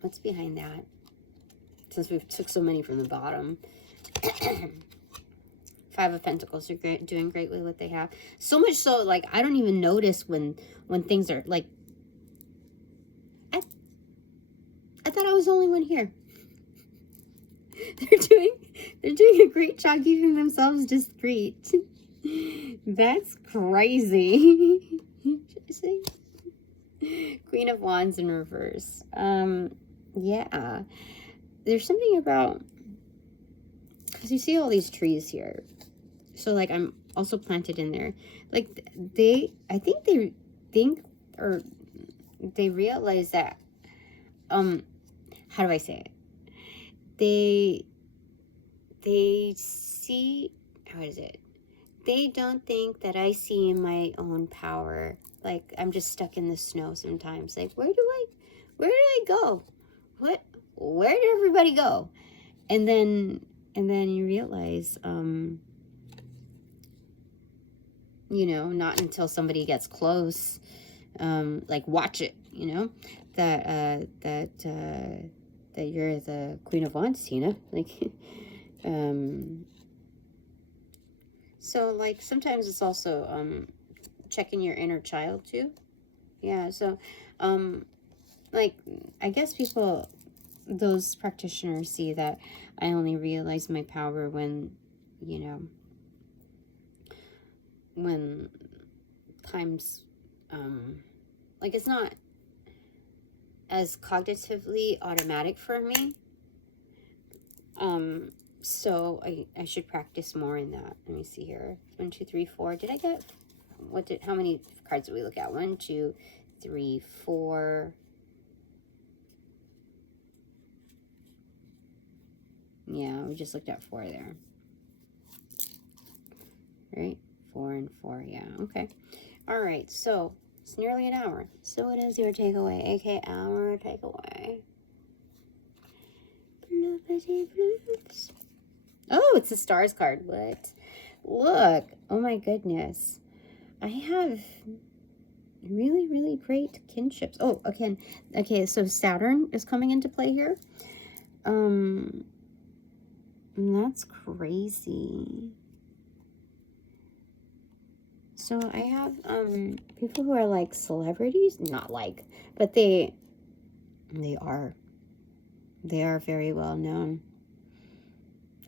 What's behind that? Since we've took so many from the bottom. Five of Pentacles are doing great with what they have. So much so, like, I don't even notice when things are, like, I thought I was the only one here. They're doing a great job keeping themselves discreet. That's crazy. Queen of Wands in reverse. Yeah. There's something about, because you see all these trees here. So, like, I'm also planted in there. Like, I think they think, or they realize that, how do I say it? They see, how is it? They don't think that I see my own power. Like, I'm just stuck in the snow sometimes. Like, where did I go? Where did everybody go? And then you realize, you know, not until somebody gets close, like, watch it, you know, that you're the Queen of Wands, Tina. Like, so, like, sometimes it's also, checking your inner child, too. Yeah, so, like, I guess those practitioners see that I only realize my power when, you know, when times, like, it's not as cognitively automatic for me. So I should practice more in that. Let me see here. 1, 2, 3, 4. Did I get, how many cards did we look at? 1, 2, 3, 4. Yeah, we just looked at 4 there. Right? 4 and 4, yeah, okay. All right, so it's nearly an hour. So what is your takeaway? AK our takeaway. Oh, it's a stars card. What? Look. Oh my goodness. I have really, really great kinships. Oh, again. Okay, so Saturn is coming into play here. That's crazy. So I have people who are like celebrities, not like, but they are very well known.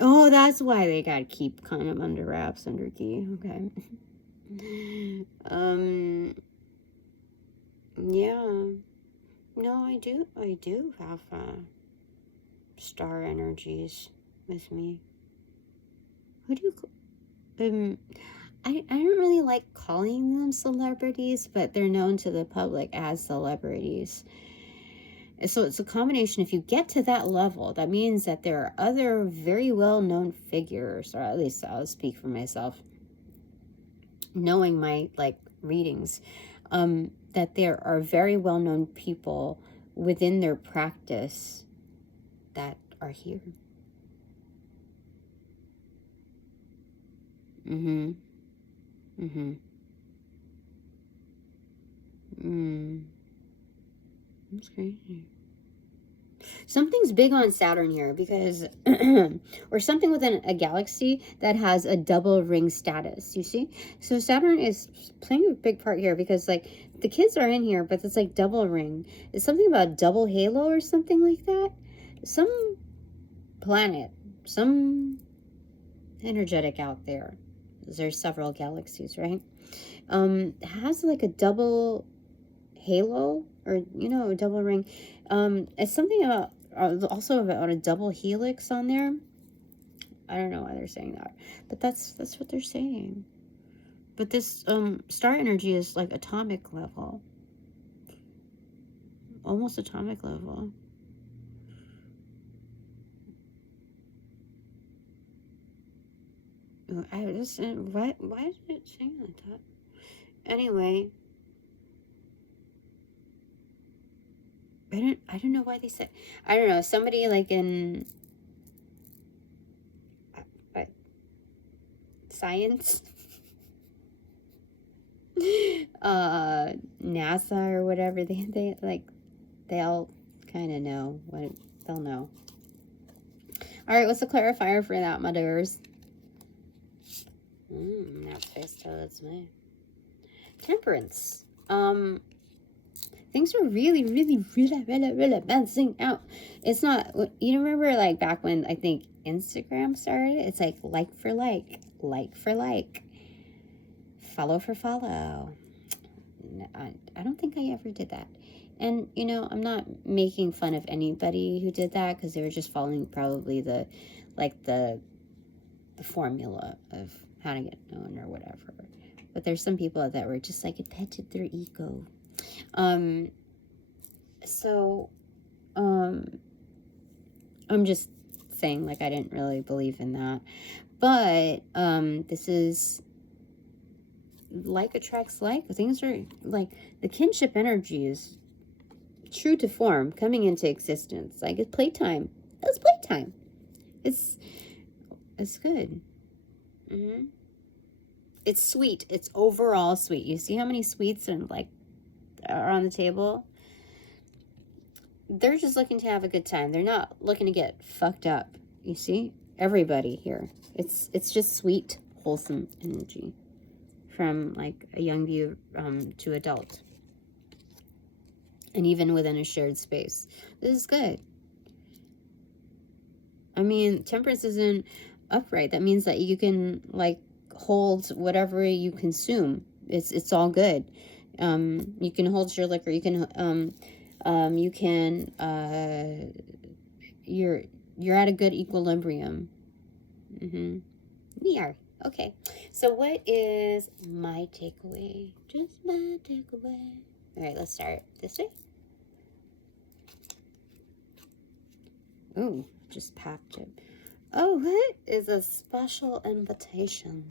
Oh, that's why they gotta keep kind of under wraps, under key. Okay. Yeah. No, I do have star energies with me. Who do you I don't really like calling them celebrities, but they're known to the public as celebrities. So it's a combination. If you get to that level, that means that there are other very well-known figures, or at least I'll speak for myself, knowing my, like, readings, that there are very well-known people within their practice that are here. That's crazy. Something's big on Saturn here because, or something within a galaxy that has a double ring status, you see? So Saturn is playing a big part here because, like, the kids are in here, but it's like double ring. It's something about double halo or something like that. Some planet, some energetic out there. There's several galaxies, right? Has like a double halo, or, you know, a double ring. It's something about, also about a double helix on there. I don't know why they're saying that, but that's what they're saying. But this star energy is like atomic level, almost atomic level. I just, what? Why is it saying like that? Anyway, I don't know why they said, I don't know, somebody like in science, NASA or whatever, they like, they'll kind of know what, they'll know. All right, what's the clarifier for that, my dears? That face towards me. Temperance. Things are really balancing out. It's not, you remember like back when I think Instagram started? It's like for like for like, follow for follow. I don't think I ever did that. And, you know, I'm not making fun of anybody who did that because they were just following probably the formula of how to get known or whatever. But there's some people that were just like, it petted their ego. I'm just saying, like, I didn't really believe in that. But, this is, like attracts like. Things are, like, the kinship energy is true to form, coming into existence. Like, it's playtime. It's playtime. It's good. It's sweet. It's overall sweet. You see how many sweets and like are on the table? They're just looking to have a good time. They're not looking to get fucked up. You see? Everybody here. It's just sweet, wholesome energy. From like a young view to adult. And even within a shared space. This is good. I mean, temperance isn't upright. That means that you can like hold whatever you consume. It's all good. You can hold your liquor. You can you're at a good equilibrium. We are. Okay. So what is my takeaway? Just my takeaway. All right, let's start this way. Ooh, just popped it. Oh, what is a special invitation?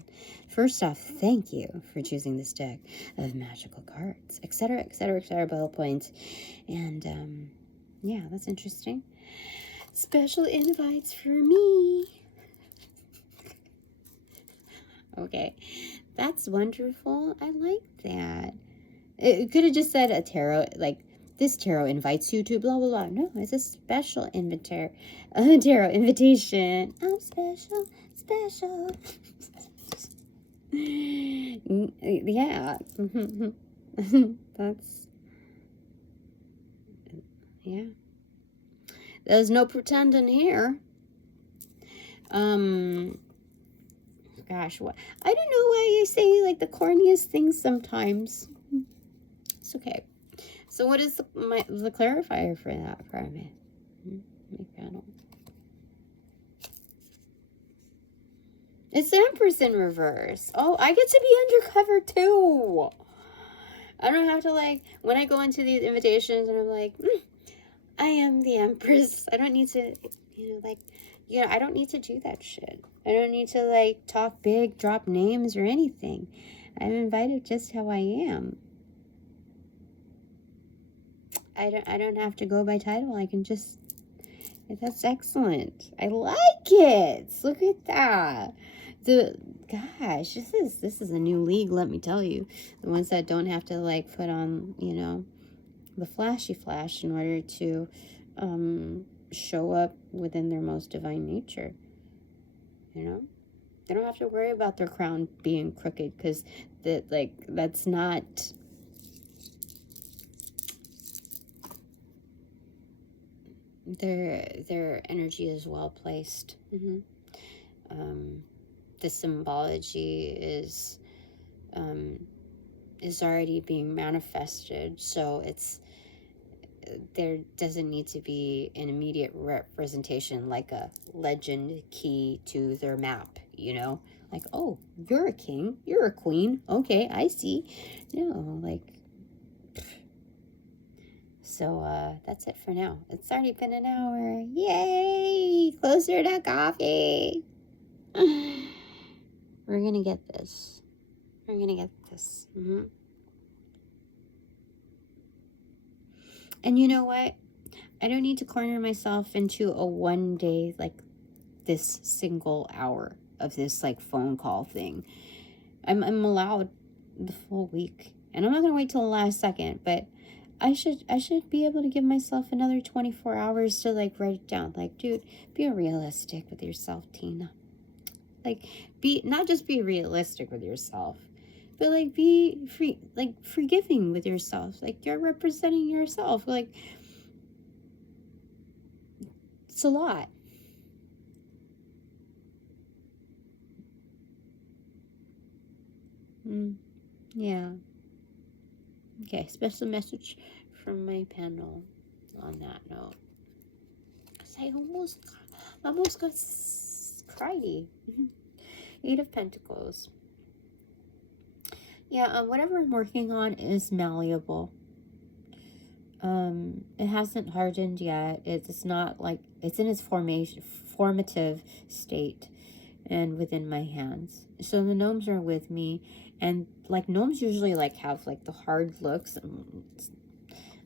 First off, thank you for choosing this deck of magical cards, etc., etc., etc., bullet points. And, yeah, that's interesting. Special invites for me. Okay, that's wonderful. I like that. It could have just said a tarot, like, this tarot invites you to blah, blah, blah. No, it's a special tarot invitation. I'm special. Yeah. That's, yeah. There's no pretending here. Gosh, what? I don't know why I say, like, the corniest things sometimes. It's okay. So what is the clarifier for that part of it? Panel. It's the Empress in reverse. Oh, I get to be undercover too. I don't have to, like, when I go into these invitations and I'm like, I am the Empress. I don't need to, I don't need to do that shit. I don't need to, like, talk big, drop names or anything. I'm invited just how I am. I don't have to go by title. I can just, that's excellent. I like it. Look at that. Gosh, this is a new league, let me tell you. The ones that don't have to, like, put on, you know, the flashy flash in order to show up within their most divine nature. You know? They don't have to worry about their crown being crooked, because that's not, their energy is well placed. The symbology is already being manifested, so there doesn't need to be an immediate representation like a legend key to their map, you know, like, oh, you're a king, you're a queen, okay, I see. No, like, so that's it for now. It's already been an hour. Yay, closer to coffee. We're gonna get this. We're gonna get this. And you know what? I don't need to corner myself into a one day, like this single hour of this like phone call thing. I'm allowed the full week, and I'm not gonna wait till the last second, but I should be able to give myself another 24 hours to like write it down. Like, dude, be realistic with yourself, Tina. Like, not just be realistic with yourself, but like be forgiving with yourself. Like, you're representing yourself. Like, it's a lot. Yeah. Okay, special message from my panel on that note. Because I almost got cryy. 8 of Pentacles. Yeah, whatever I'm working on is malleable. It hasn't hardened yet. It's not like, it's in its formative state and within my hands. So the gnomes are with me, and like gnomes usually like have like the hard looks.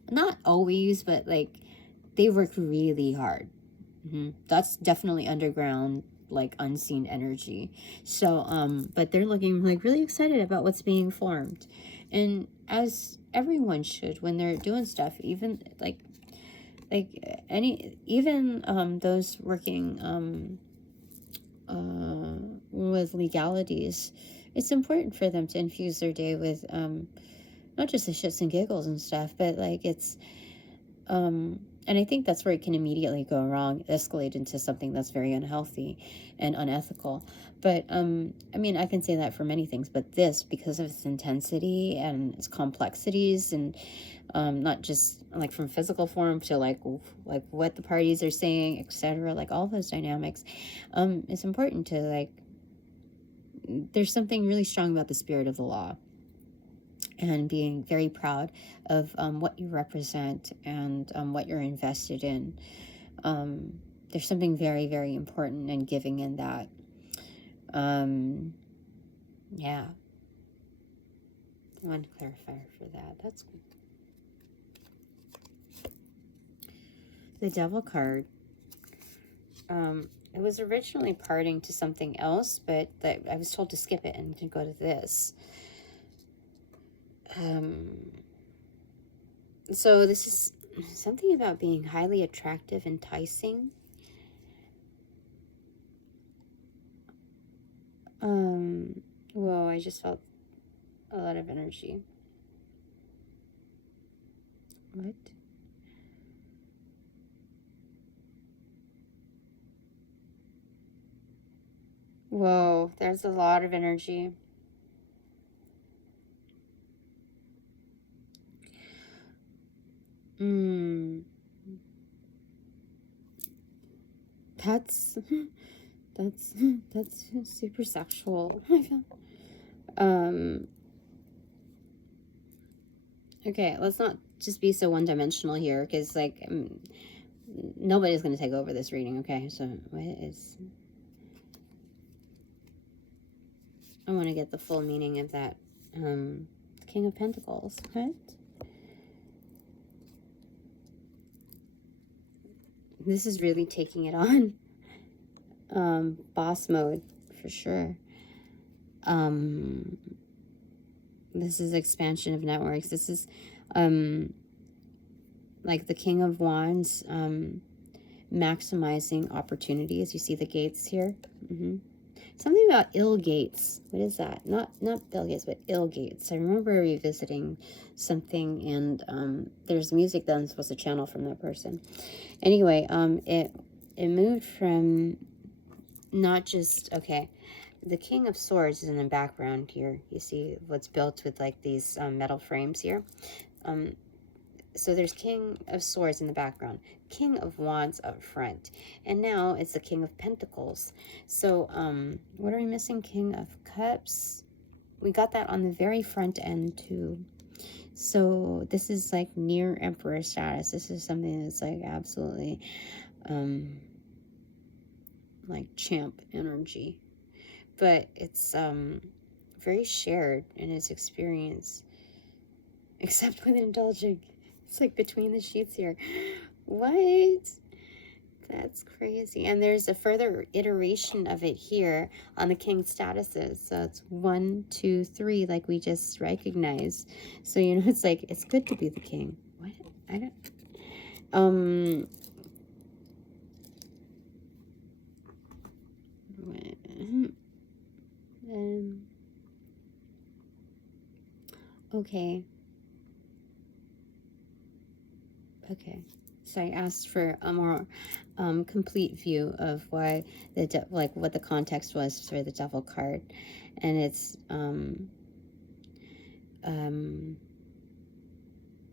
Not always, but like they work really hard. That's definitely underground, like unseen energy. So but they're looking like really excited about what's being formed, and as everyone should when they're doing stuff, even those working with legalities. It's important for them to infuse their day with not just the shits and giggles and stuff, but like it's and I think that's where it can immediately go wrong, escalate into something that's very unhealthy and unethical. But I mean, I can say that for many things, but this, because of its intensity and its complexities, and not just like from physical form to like what the parties are saying, etc., like all those dynamics, it's important to like, there's something really strong about the spirit of the law and being very proud of what you represent and what you're invested in. There's something very, very important and giving in that. Yeah. One clarifier for that. That's good. The Devil card. It was originally parting to something else, but I was told to skip it and to go to this. So this is something about being highly attractive, enticing. Whoa, I just felt a lot of energy. What? Whoa, there's a lot of energy. That's super sexual. Okay, let's not just be so one-dimensional here, because like nobody's gonna take over this reading. Okay, so what is, I want to get the full meaning of that. King of Pentacles. What? This is really taking it on. Boss mode for sure. This is expansion of networks. This is like the King of Wands, maximizing opportunities. You see the gates here. Something about ill gates. What is that? Not Bill Gates, but ill gates. I remember revisiting something, and there's music that I'm supposed to channel from that person. Anyway, it moved from not just, okay, the King of Swords is in the background here. You see what's built with like these metal frames here. So there's King of Swords in the background, King of Wands up front, and now it's the King of Pentacles. So what are we missing? King of Cups. We got that on the very front end too. So this is like near Emperor status. This is something that's like absolutely like champ energy. but it's very shared in his experience, except with indulging. It's like between the sheets here. What? That's crazy. And there's a further iteration of it here on the king statuses. So it's 1, 2, 3, like we just recognized. So, you know, it's like, it's good to be the king. What? I don't... okay. Okay. So I asked for a more complete view of why the like what the context was for the devil card, and it's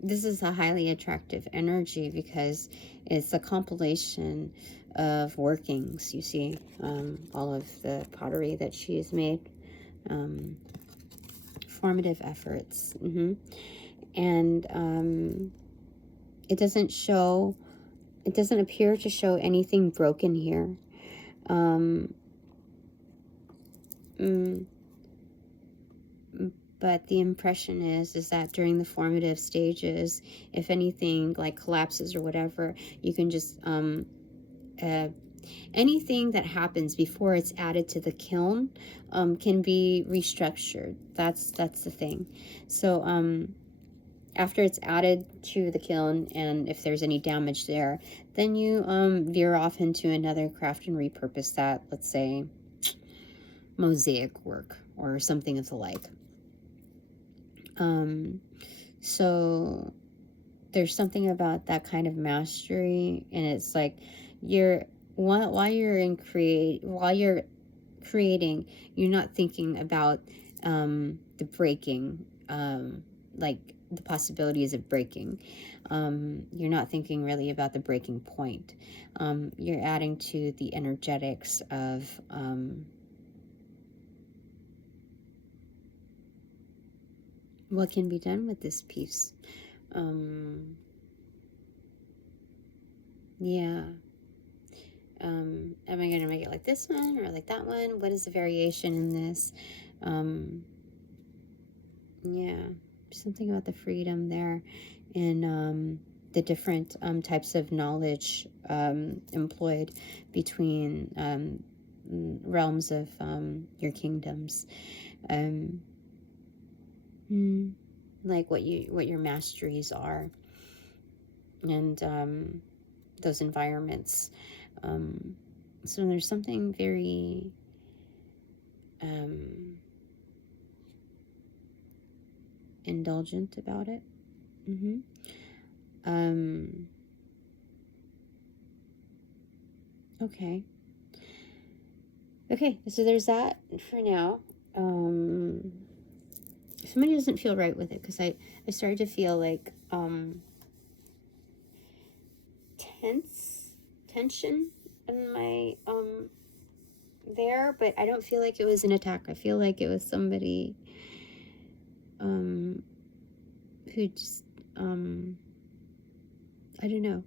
this is a highly attractive energy because it's a compilation of workings. You see, all of the pottery that she's made, formative efforts, and it doesn't appear to show anything broken here. But the impression is that during the formative stages, if anything like collapses or whatever, you can just, anything that happens before it's added to the kiln can be restructured. That's the thing. So, after it's added to the kiln, and if there's any damage there, then you veer off into another craft and repurpose that, let's say, mosaic work or something of the like. So there's something about that kind of mastery, and it's like while you're creating, you're not thinking about the breaking, like the possibilities of breaking. You're not thinking really about the breaking point. You're adding to the energetics of what can be done with this piece. Yeah. Am I going to make it like this one or like that one? What is the variation in this? Yeah. Something about the freedom there, and the different types of knowledge employed between realms of your kingdoms, like what your masteries are, and those environments. So there's something very indulgent about it. Okay, so there's that for now. Somebody doesn't feel right with it, because I started to feel like tension in my there, but I don't feel like it was an attack. I feel like it was somebody who just I don't know,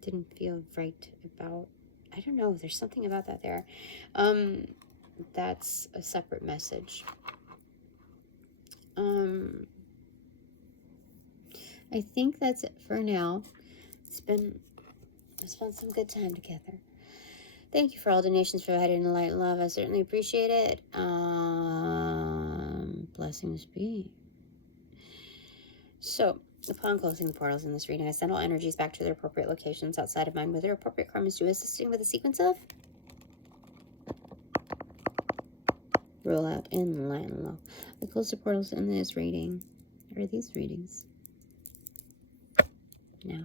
didn't feel right about, I don't know, there's something about that there. That's a separate message. I think that's it for now. We spent some good time together. Thank you for all donations provided in light and love. I certainly appreciate it. Blessings be. So, upon closing the portals in this reading, I send all energies back to their appropriate locations outside of mine with their appropriate karmas to assisting with a sequence of roll out in light and love. I close the portals in this reading, or these readings, now.